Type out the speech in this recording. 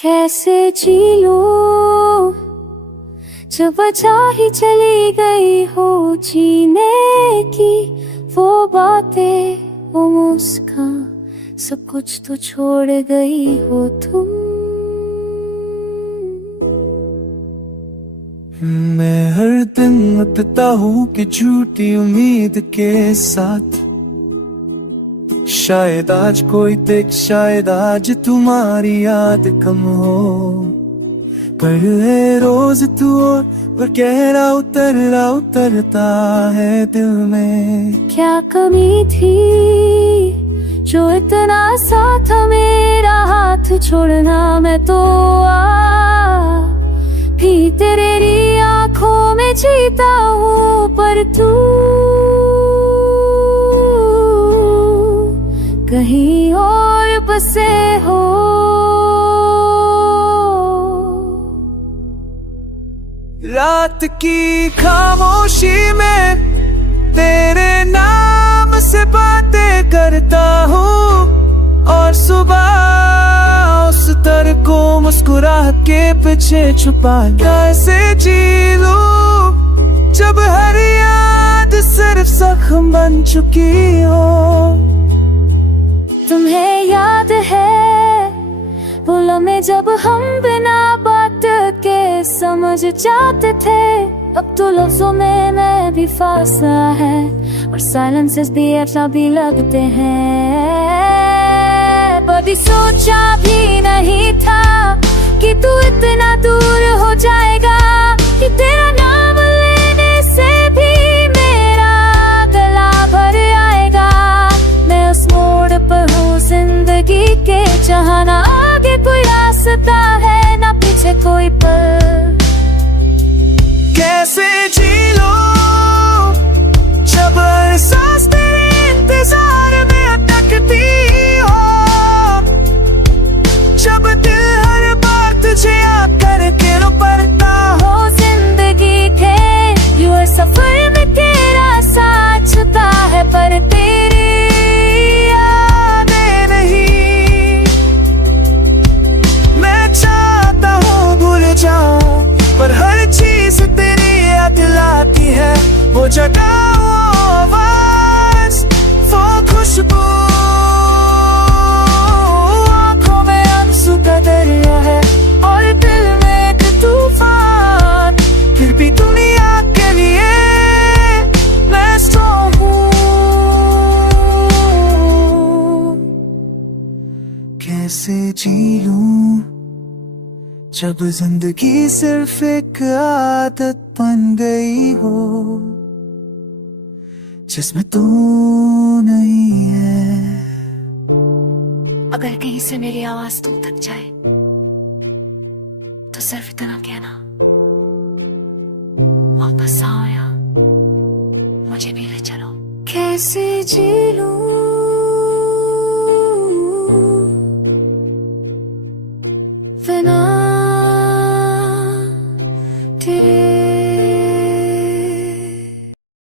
कैसे जी लूं जब बचा ही चली गई हो जीने की वो बातें, वो मुस्कान, सब कुछ तो छोड़ गई हो तुम। मैं हर दिन उठता हूँ कि झूठी उम्मीद के साथ, शायद आज कोई देख, शायद आज तुम्हारी याद कम हो, पर है रोज तू और गहरा उतरता है दिल में। क्या कमी थी जो इतना सा था मेरा हाथ छोड़ना, मैं तो भी तेरी आंखों में जीता हूँ, पर तू कहीं और बसे हो। रात की खामोशी में तेरे नाम से बातें करता हूँ, और सुबह उस दर को मुस्कुरा के पीछे छुपा। कैसे जी लूं जब हर याद सिर्फ जख्म बन चुकी हो। तुम्हें याद है वो लम्हे जब हम बिना बात के समझ जाते थे, अब तो लफ्जों में मैं भी फासा है और साइलेंसेस भी ऐसा भी लगते हैं। कभी सोचा भी नहीं था कि तू इतना दूर हो जाएगा, कि तेरा नाम लेने से भी मेरा गला भर आएगा। मैं उस मोड़ पर हूँ जिंदगी के, जहाँ ना आगे कोई रास्ता है ना पीछे कोई पल। कैसे जी लो जब एहसास तेरे इंतजार में अटकती हो, जब दिल हर बार तुझे याद करके रो पड़ता हो। जिंदगी के यूं सफर में तेरा साथ छुटा है, पर तेरी यादें नहीं। मैं चाहता हूँ भूल जाऊं, पर हर चीज तेरी याद दिलाती है। वो जगह, वो आवाज, वो खुशबू, आंखों में आंसू का दरिया है और दिल में एक तूफान। फिर भी दुनिया के लिए मैं स्ट्रॉन्ग हूँ। कैसे जी लूं जब जिंदगी सिर्फ एक आदत बन गई हो, जिसमें तू नहीं है। अगर कहीं से मेरी आवाज तुम तक जाए तो सिर्फ इतना कहना, वापस आओ या मुझे भी ले चलो। कैसे जी लूं